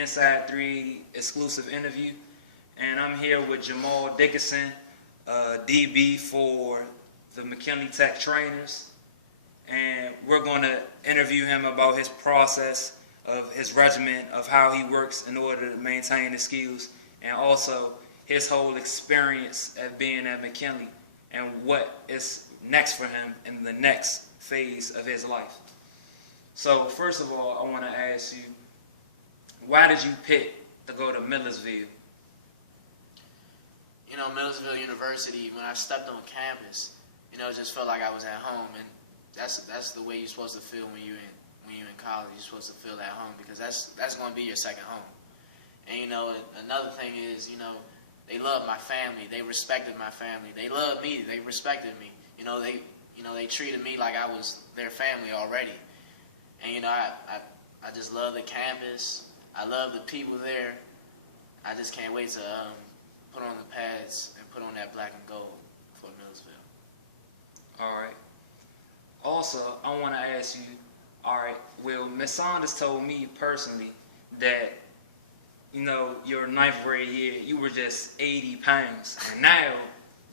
Inside 380 Exclusive interview. And I'm here with Jamal Dickinson, DB for the McKinley Tech trainers. And we're going to interview him about his process of his regimen, of how he works in order to maintain his skills, and also his whole experience at being at McKinley and what is next for him in the next phase of his life. So first of all, I want to ask you, why did you pick to go to Millersville? You know, Millersville University, when I stepped on campus, you know, it just felt like I was at home, and that's the way you're supposed to feel when you're in college. You're supposed to feel at home because that's going to be your second home. And you know, another thing is, you know, they loved my family. They respected my family. They loved me. They respected me. You know, they treated me like I was their family already. And you know, I just love the campus. I love the people there. I just can't wait to put on the pads and put on that black and gold for Millersville. All right. Also, I want to ask you, all right, well, Miss Saunders told me personally that, you know, your ninth grade year, you were just 80 pounds. And now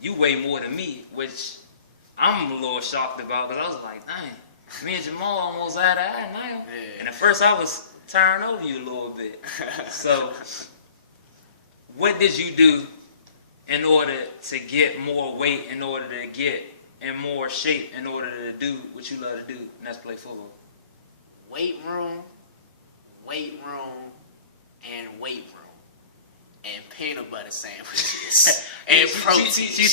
you weigh more than me, which I'm a little shocked about because I was like, dang, me and Jamal almost eye to eye now. Yeah. And at first I was tiring over you a little bit. So what did you do in order to get more weight, in order to get in more shape, in order to do what you love to do, and that's play football? Weight room, and weight room, and peanut butter sandwiches, and protein. She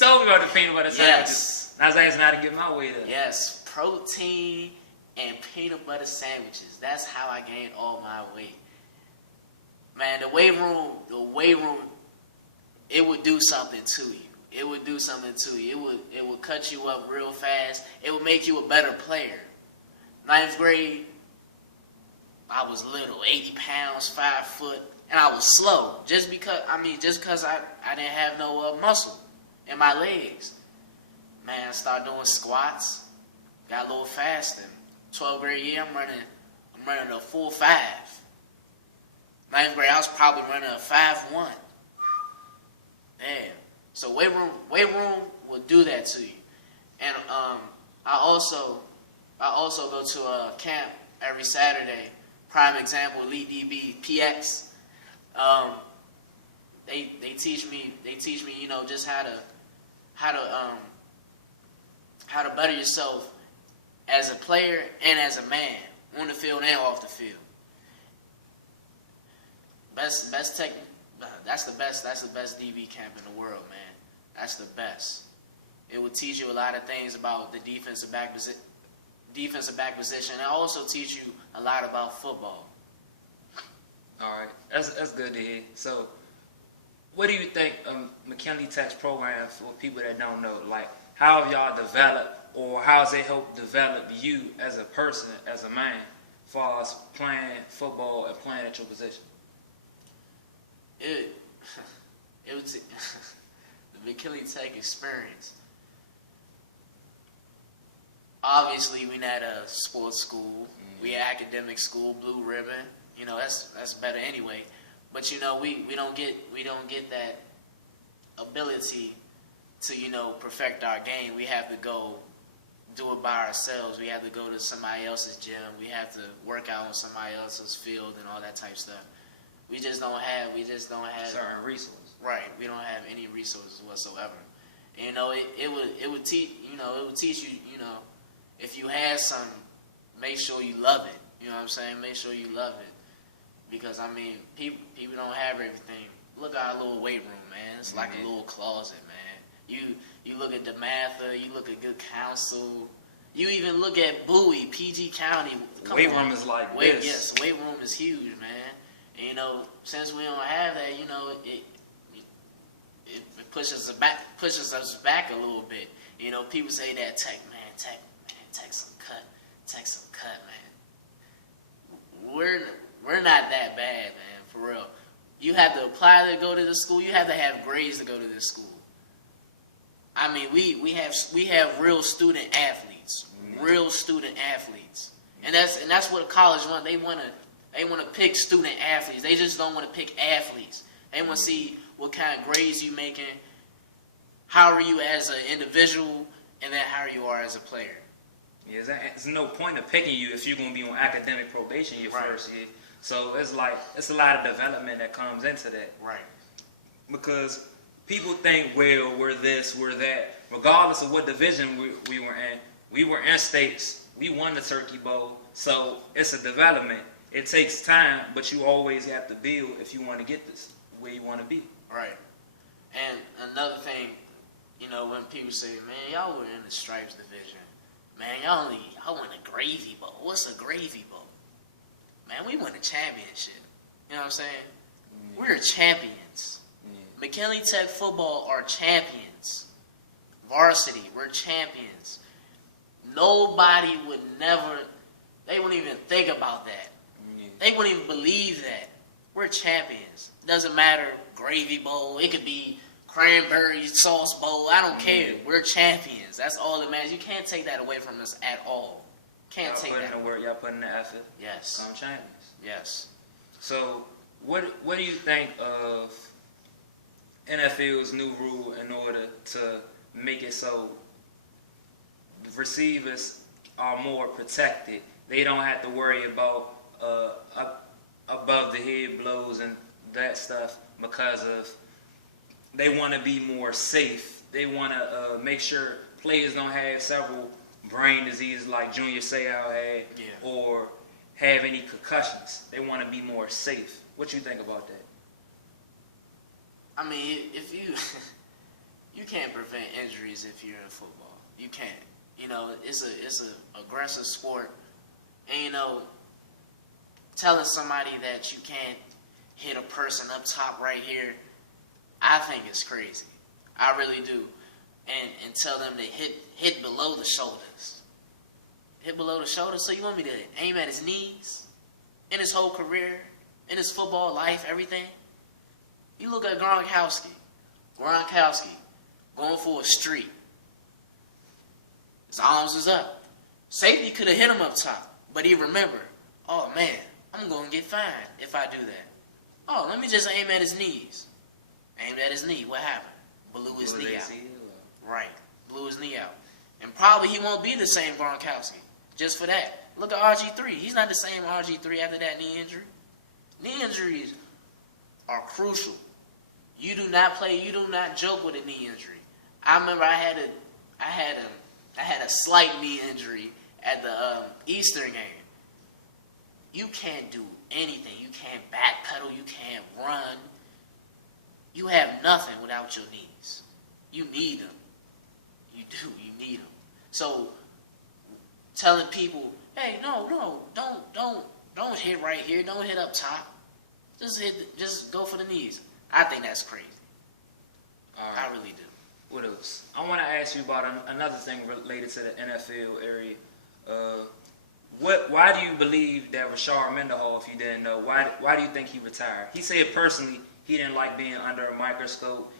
told me about the peanut butter sandwiches. Yes. I was asking how to get my weight up. Yes, protein and peanut butter sandwiches. That's how I gained all my weight. Man, the weight room, it would do something to you. It would do something to you. It would cut you up real fast. It would make you a better player. Ninth grade, I was little, 80 pounds, 5 foot, and I was slow. Just because I didn't have no muscle in my legs. Man, I started doing squats, got a little faster. 12th grade year, I'm running a full 5. Ninth grade, I was probably running a 5-1. Damn. So weight room will do that to you. And I also go to a camp every Saturday. Prime example, Elite DB PX. They teach me, you know, just how to better yourself as a player and as a man, on the field and off the field. That's the best DB camp in the world, man. That's the best. It will teach you a lot of things about the defensive back position, and also teach you a lot about football. All right, that's good to hear. So, what do you think of McKinley Tech's program for people that don't know? Like, how have y'all developed, or how has it helped develop you as a person, as a man, as far as playing football and playing at your position? It was the McKinley Tech experience. Obviously, we're not a sports school. We an academic school, blue ribbon. You know, that's better anyway. But you know, we don't get that ability to, you know, perfect our game. We have to go do it by ourselves. We have to go to somebody else's gym. We have to work out on somebody else's field and all that type of stuff. We just don't have certain resources. Right. We don't have any resources whatsoever. And, you know, it would teach you, you know, if you had some, make sure you love it. You know what I'm saying? Make sure you love it. Because I mean, people don't have everything. Look at our little weight room, man. It's like a little closet, man. You look at DeMatha, you look at Good Counsel, you even look at Bowie, PG County. Weight room is like this. Yes, weight room is huge, man. And, you know, since we don't have that, you know, it pushes us back a little bit. You know, people say that Tech some cut, man. We're not that bad, man, for real. You have to apply to go to the school. You have to have grades to go to this school. I mean, we have real student athletes, and that's what a college wants. They want to pick student athletes. They just don't want to pick athletes. They want to see what kind of grades you making, how are you as an individual, and then how you are as a player. Yeah, there's no point of picking you if you're going to be on academic probation your first year. So it's a lot of development that comes into that. Right. Because people think, well, we're this, we're that. Regardless of what division we were in states. We won the Turkey Bowl. So it's a development. It takes time, but you always have to build if you want to get this where you want to be. Right. And another thing, when people say, man, y'all were in the Stripes division. Man, y'all won a Gravy Bowl. What's a Gravy Bowl? Man, we won a championship. You know what I'm saying? Yeah. We're champions. Yeah. McKinley Tech football are champions. Varsity, we're champions. Nobody would never, they wouldn't even think about that. Yeah. They wouldn't even believe that. We're champions. Doesn't matter, Gravy Bowl, it could be Cranberry Sauce Bowl, I don't care. We're champions. That's all that matters. You can't take that away from us at all. Can't take that. Y'all put in the work, y'all put in the effort. Yes. Come champions. Yes. So, what do you think of NFL's new rule in order to make it so receivers are more protected? They don't have to worry about above the head blows and that stuff because of they want to be more safe. They want to make sure players don't have several brain diseases like Junior Seau had or have any concussions. They want to be more safe. What you think about that? I mean, if you can't prevent injuries if you're in football. You can't. It's a aggressive sport, and telling somebody that you can't hit a person up top right here, I think it's crazy. I really do. And tell them to hit below the shoulders. Hit below the shoulders? So you want me to aim at his knees? In his whole career? In his football life? Everything? You look at Gronkowski. Gronkowski going for a streak. His arms was up. Safety could have hit him up top. But he remembered, oh man, I'm going to get fined if I do that. Oh, let me just aim at his knees. Aimed at his knee. What happened? Blew his knee out. Right. Blew his knee out. And probably he won't be the same Gronkowski. Just for that. Look at RG3. He's not the same RG3 after that knee injury. Knee injuries are crucial. You do not play. You do not joke with a knee injury. I remember I had a slight knee injury at the Eastern game. You can't do anything. You can't backpedal. You can't run. You have nothing without your knees. You need them. You do. You need them. So, telling people, hey, no, don't hit right here. Don't hit up top. Just go for the knees. I think that's crazy. All right. I really do. What else? I want to ask you about another thing related to the NFL area. Why do you believe that Rashard Mendenhall, if you didn't know, why do you think he retired? He said personally he didn't like being under a microscope.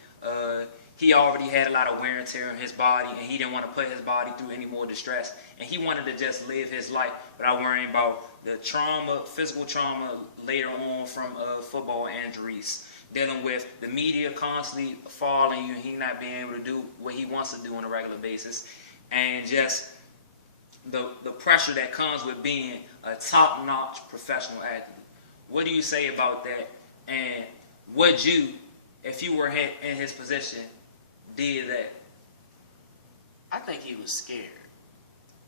He already had a lot of wear and tear in his body, and he didn't want to put his body through any more distress. And he wanted to just live his life without worrying about the trauma, physical trauma later on from football injuries, dealing with the media constantly following you, and he not being able to do what he wants to do on a regular basis, and just the pressure that comes with being a top-notch professional athlete. What do you say about that? And would you, if you were in his position, did that? I think he was scared.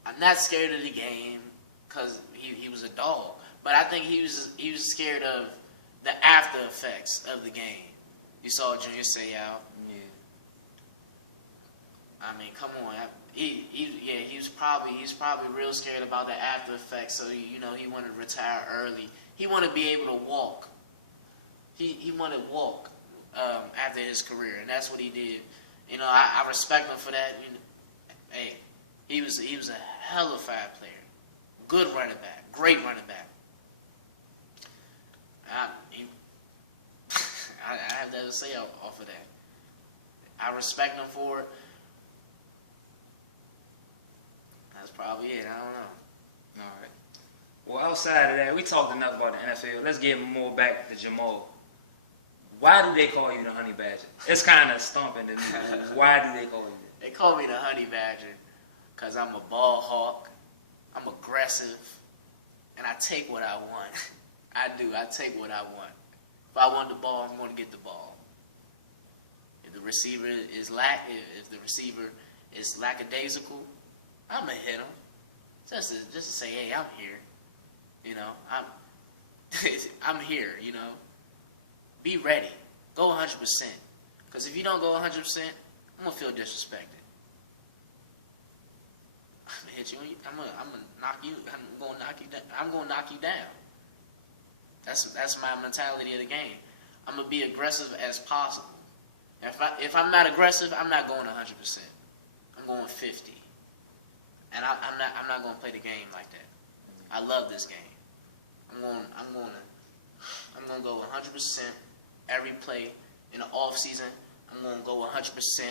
I'm not scared of the game because he was a dog, but I think he was scared of the after effects of the game. You saw Junior Seau. Yeah. I mean, come on. He was probably real scared about the after effects. So he wanted to retire early. He wanted to be able to walk. He wanted to walk after his career, and that's what he did. I respect him for that. Hey, he was a hell of a fine player, good running back, great running back. I have that to say off of that. I respect him for it. That's probably it. I don't know. All right. Well, outside of that, we talked enough about the NFL. Let's get more back to Jamal. Why do they call you the Honey Badger? It's kind of stumping to me. Why do they call you that? They call me the Honey Badger because I'm a ball hawk, I'm aggressive, and I take what I want. I do. I take what I want. If I want the ball, I'm going to get the ball. If the receiver is lackadaisical, I'm gonna hit him. Just to say, hey, I'm here. You know, I'm here. You know, be ready. Go 100%. Because if you don't go 100%, I'm gonna feel disrespected. I'm gonna hit you. I'm gonna knock you. I'm gonna knock you down. I'm gonna knock you down. That's my mentality of the game. I'm gonna be aggressive as possible. If I'm not aggressive, I'm not going 100%. I'm going 50. And I'm not gonna play the game like that. I love this game. I'm gonna go 100% every play in the off season. I'm gonna go 100%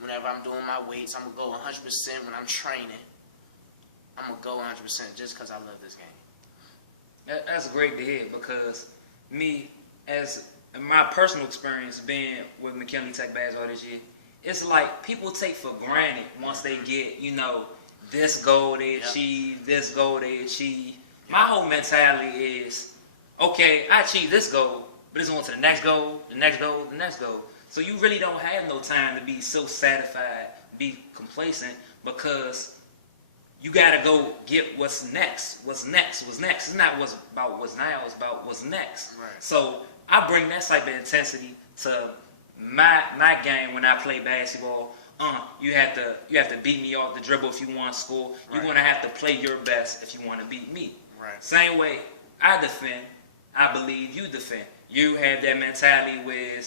whenever I'm doing my weights. I'm gonna go 100% when I'm training. I'm gonna go 100% just because I love this game. That's great to hear because me, as in my personal experience being with McKinley Tech basketball this year, it's like people take for granted once they get, you know, this goal they achieve, this goal they achieve. My whole mentality is, okay, I achieved this goal, but it's on to the next goal, the next goal, the next goal. So you really don't have no time to be so satisfied, be complacent, because you gotta go get what's next. What's next? What's next? It's not what's about what's now. It's about what's next. Right. So I bring that type of intensity to my game when I play basketball. You have to beat me off the dribble if you want to score. Right. You're gonna have to play your best if you want to beat me. Right. Same way I defend, I believe you defend. You have that mentality where,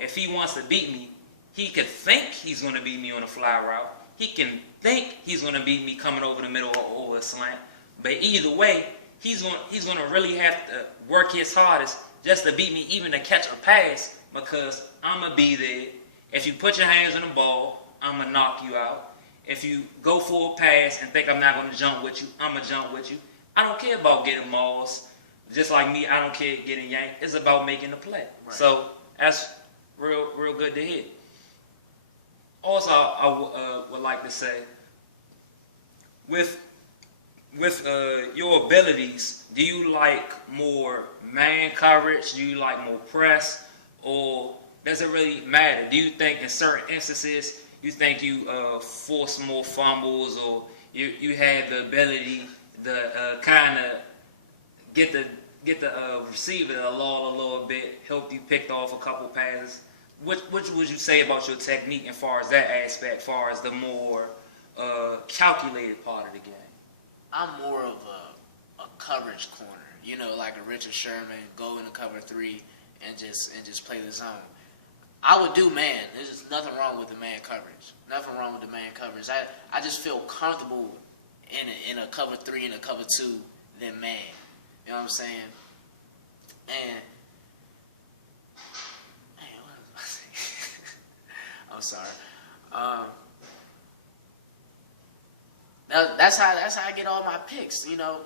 if he wants to beat me, he could think he's gonna beat me on a fly route. He can think he's gonna beat me coming over the middle or over a slant. But either way, he's gonna really have to work his hardest just to beat me, even to catch a pass, because I'm gonna be there. If you put your hands on the ball, I'm going to knock you out. If you go for a pass and think I'm not going to jump with you, I'm going to jump with you. I don't care about getting mauls. Just like me, I don't care getting yanked. It's about making the play. Right. So that's real good to hear. Also, I would like to say, with your abilities, do you like more man coverage? Do you like more press? Or does it really matter? Do you think in certain instances you think you force more fumbles, or you have the ability to kind of get the receiver to lull a little bit, help you pick off a couple passes? Which would you say about your technique as far as that aspect, as far as the more calculated part of the game? I'm more of a coverage corner, you know, like a Richard Sherman, go into cover 3 and just play the zone. I would do man. There's just nothing wrong with the man coverage. Nothing wrong with the man coverage. I just feel comfortable in a cover 3 and a cover 2 than man. You know what I'm saying? And what was I saying? I'm sorry. That's how I get all my picks. You know,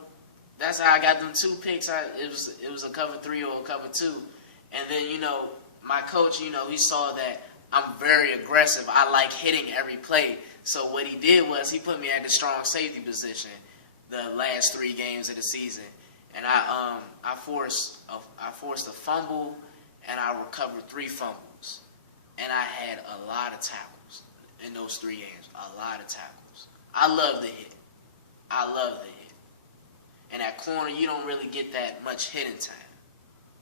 that's how I got them 2 picks. It was a cover 3 or a cover 2, and then you know. My coach, you know, he saw that I'm very aggressive. I like hitting every play. So what he did was he put me at the strong safety position the last 3 games of the season, and I forced a fumble, and I recovered 3 fumbles, and I had a lot of tackles in those 3 games. A lot of tackles. I love the hit. And at corner, you don't really get that much hitting time.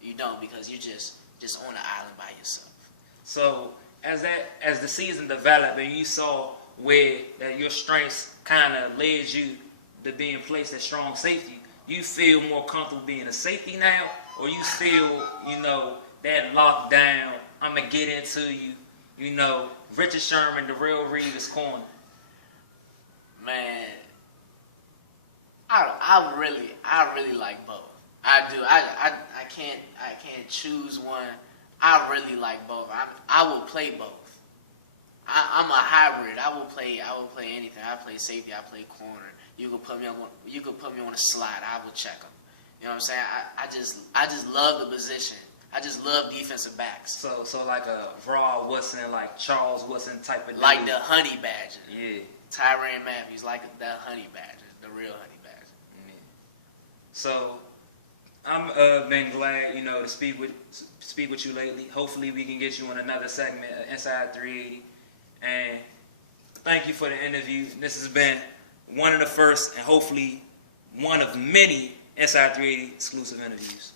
You don't, because you just on the island by yourself. So as the season developed and you saw where that your strengths kind of led you to being placed at strong safety, you feel more comfortable being a safety now, or you feel, you know, that lockdown, I'm gonna get into you, you know, Richard Sherman, the real Reeves corner? Man, I really like both. I do. I can't choose one. I really like both. I will play both. I'm a hybrid. I will play anything. I play safety. I play corner. You could put me on a slot. I would check them. You know what I'm saying? I just love the position. I just love defensive backs. So like a Raw Woodson, like Charles Woodson type of dude. Like the Honey Badger. Yeah. Tyrann Matthews, like the Honey Badger, the real Honey Badger. Yeah. So I'm been glad, to speak with you lately. Hopefully we can get you on another segment of Inside 380. And thank you for the interview. This has been one of the first and hopefully one of many Inside 380 exclusive interviews.